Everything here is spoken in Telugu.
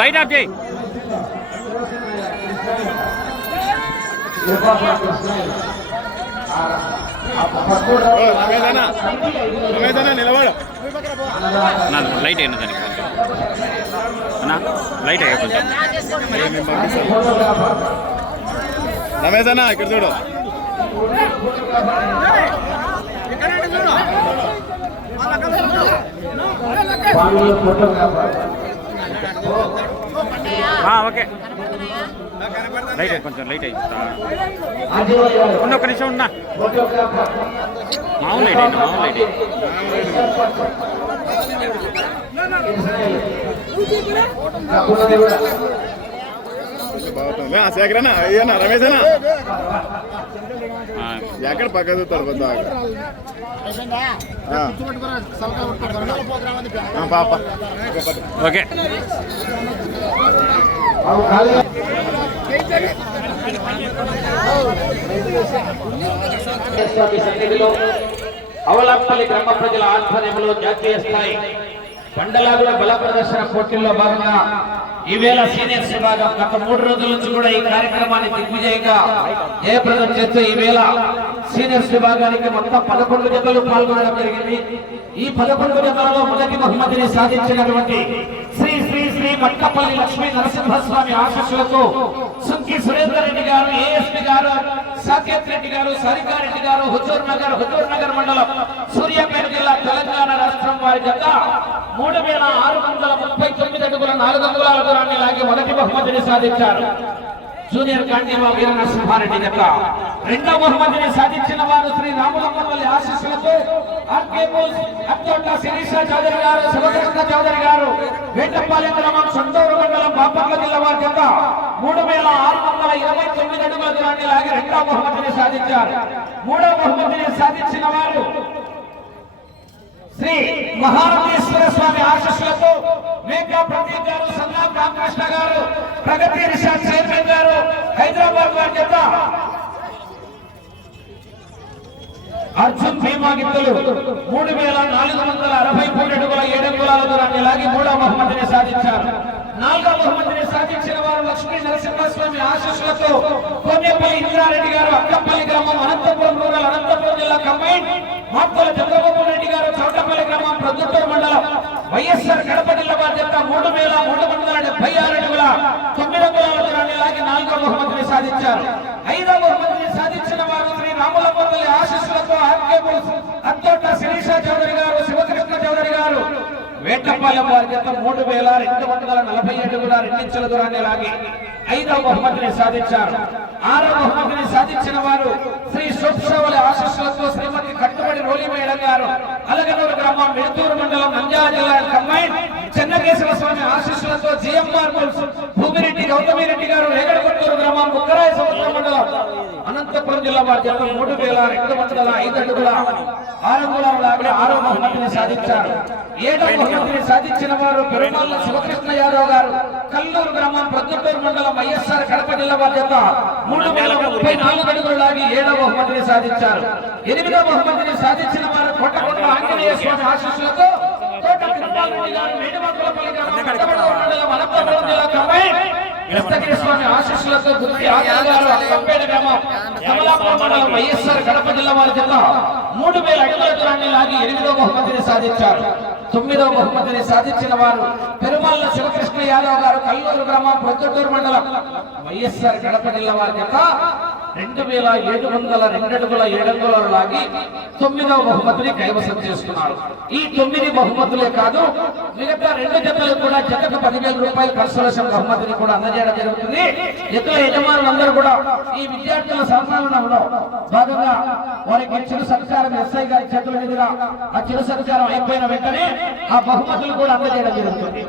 లైట్ ఆఫ్ చేయి. నిలబడు లైట్ అయినా దానికి అన్నా లైట్ అయ్యా కొంచెం. రమేష్ అన్న ఇక్కడ చూడు. ఓకే లైట్ అయ్యి కొంచెం లైట్ అయ్యి ఉన్న ఒక నిమిషం ఉన్నా. మామూలు లైట్ అయ్యింది మామూలు లైట్ అయ్యి. శేఖరన్నా అయ్యన్నా రమేష్ అన్న ఎక్కడ పక్క చూస్తాడు పెద్ద పాప ఓకే అవలాంపల్లి గ్రామ ప్రజల ఆధ్వర్యంలో జాతీయ స్థాయి మండలాల బల ప్రదర్శన పోటీల్లో భాగంగా ఈవేళ సీనియర్స్ విభాగం గత 3 రోజుల నుంచి కూడా ఈ కార్యక్రమాన్ని దిగ్విజయంగా జయప్రదం చేస్తూ ఈవేళ సీనియర్స్ విభాగానికి మొత్తం 11 జతలు పాల్గొనడం జరిగింది. ఈ 11 జతలలో మొదటి బహుమతిని సాధించినటువంటి శ్రీ శ్రీ శ్రీ మట్టపల్లి లక్ష్మీ నరసింహస్వామి ఆశీస్సులతో సుంకి సురేందర్ రెడ్డి గారు, ఏఎస్పీ గారు, సాకేత్ రెడ్డి గారు, సరికారెడ్డి గారు, హుజూర్ నగర్ మండలం, సూర్యాపేట జిల్లా, తెలంగాణ రాష్ట్రం వారి జత 3639 అడుగుల 4 అంగుళాల దూరాన్ని లాగి మొదటి బహుమతిని సాధించారు. జూనియర్ కాండీవా వీర నరసింహారెడ్డి జత. రెండవ బహుమతిని సాధించిన వారు శ్రీ రాములమ్మల్లి ఆశీస్సులతో శిరీష చౌదరి గారు, శివకృష్ణ చౌదరి గారు, వేటపాలెం గ్రామం, సొంతూరు మండలం, బాపట్ల జిల్లా వారి జత 3629 అడుగుల దూరాన్ని లాగి రెండవ బహుమతిని సాధించారు. మూడవ బహుమతిని సాధించిన వారు శ్రీ మహారామేశ్వర స్వామి ఆశీస్సులతో మేకా ప్రదీప్ గారు, సంగ్రామ్ రామకృష్ణ గారు, ప్రగతి రిసార్ట్ చైర్మన్ గారు, హైదరాబాద్ వారి జత అర్జున్ భీమా గిత్తలు 3463 అడుగుల 7 అంగుళాల దూరాన్ని లాగి మూడవ బహుమతిని సాధించారు. నాలుగవ బహుమతిని సాధించిన వారు లక్ష్మీ నరసింహస్వామి ఆశీస్సులతో కొన్నేపల్లి ఇంద్రారెడ్డి గారు, అక్కపల్లి గ్రామం, అనంతపురం రూరల్, అనంతపురం జిల్లా కంబైన్, మాత్తుల చంద్రబాబు రెడ్డి గారు, చౌటపల్లి గ్రామం, ప్రొద్దుటూరు మండలం, వైఎస్ఆర్ కడప జిల్లా వారి జత 3376 అడుగుల 9 అంగుళాల దూరాన్ని లాగి నాలుగవ బహుమతిని సాధించారు. ఐదవ బహుమతిని సాధించిన వారు శ్రీ రాములమ్మల్లి ఆశీస్సులతో అత్తోట శిరీష చౌదరి గారు, శివకృష్ణ చౌదరి గారు, వేటపాలెం వారి జత 3240 అడుగుల 2 ఇంచుల దూరాన్ని లాగి ఐదవ బహుమతిని సాధించారు. ఆరవ బహుమతిని సాధించిన వారు శ్రీ సోప్సవలి ఆశీస్సులతో శ్రీమతి కట్టుబడి రోలిమేడం గారు, అలగనూరు గ్రామం, మెడతూరు మండలం, నంద్యాల జిల్లా కంబైన్, చెన్నకేశవ స్వామి ఆశీస్సులతో జిఎంఆర్ భూమిరెడ్డి గౌతమిరెడ్డి గారు, రేగడకొత్తూరు గ్రామం, ముక్కరాయ సముద్ర మండలం, అనంతపురం జిల్లా వారి జత 3205 అడుగుల 6 అంగుళాల లాగి ఆరవ బహుమతిని సాధించారు. ఏడవ బహుమతిని సాధించిన వారు పెరుమాళ్ళ శివకృష్ణ యాదవ్ గారు, కల్లూరు గ్రామం, ప్రొద్దుటూరు మండలం, వైఎస్ఆర్ కడప జిల్లా వారి జత 3034 అడుగులు లాగి ఏడవ బహుమతిని సాధించారు. ఎనిమిదవ బహుమతిని సాధించిన వారు కోటకొండ ఆంజనేయ స్వామి ఆశీస్సులతో కోట తిరుమలరెడ్డి గారు, మేడిమక్కలపల్లి గ్రామం, మండలం, అనంతపురం జిల్లా కంబైన్, దస్తగిరి స్వామి ఆశీస్సులతో గుత్తి ఆచార్య గారు, అక్కంపేట గ్రామం, కమలాపురం మండలం, వైఎస్ఆర్ కడప జిల్లా వారి జత 3000 అడుగుల దూరాన్ని లాగి 8వ బహుమతిని సాధించారు. 9వ బహుమతిని సాధించిన వారు పెరుమాళ్ళ శివకృష్ణ యాదవ్ గారు, కల్లూరు గ్రామం, ప్రొద్దుటూరు మండలం, వైఎస్ఆర్ కడప జిల్లా వారి జత 2702 అడుగుల 7 అంగుళాలు లాగి 9వ బహుమతిని కైవసం చేసుకున్నారు. ఈ 9 బహుమతులే కాదు, మిగతా 2 జతలు కూడా జతకు 10,000 రూపాయల కన్సోలేషన్ బహుమతిని కూడా అందజేయడం జరుగుతుంది. జతల యజమానులందరూ కూడా ఈ విద్యార్థుల సన్మానంలో భాగంగా వారికి చిరు సత్కారం ఎస్ఐ గారి చేతుల మీదుగా ఆ చిరు సత్కారం అయిపోయిన వెంటనే ఆ బహుమతులు కూడా అందజేయడం జరుగుతుంది.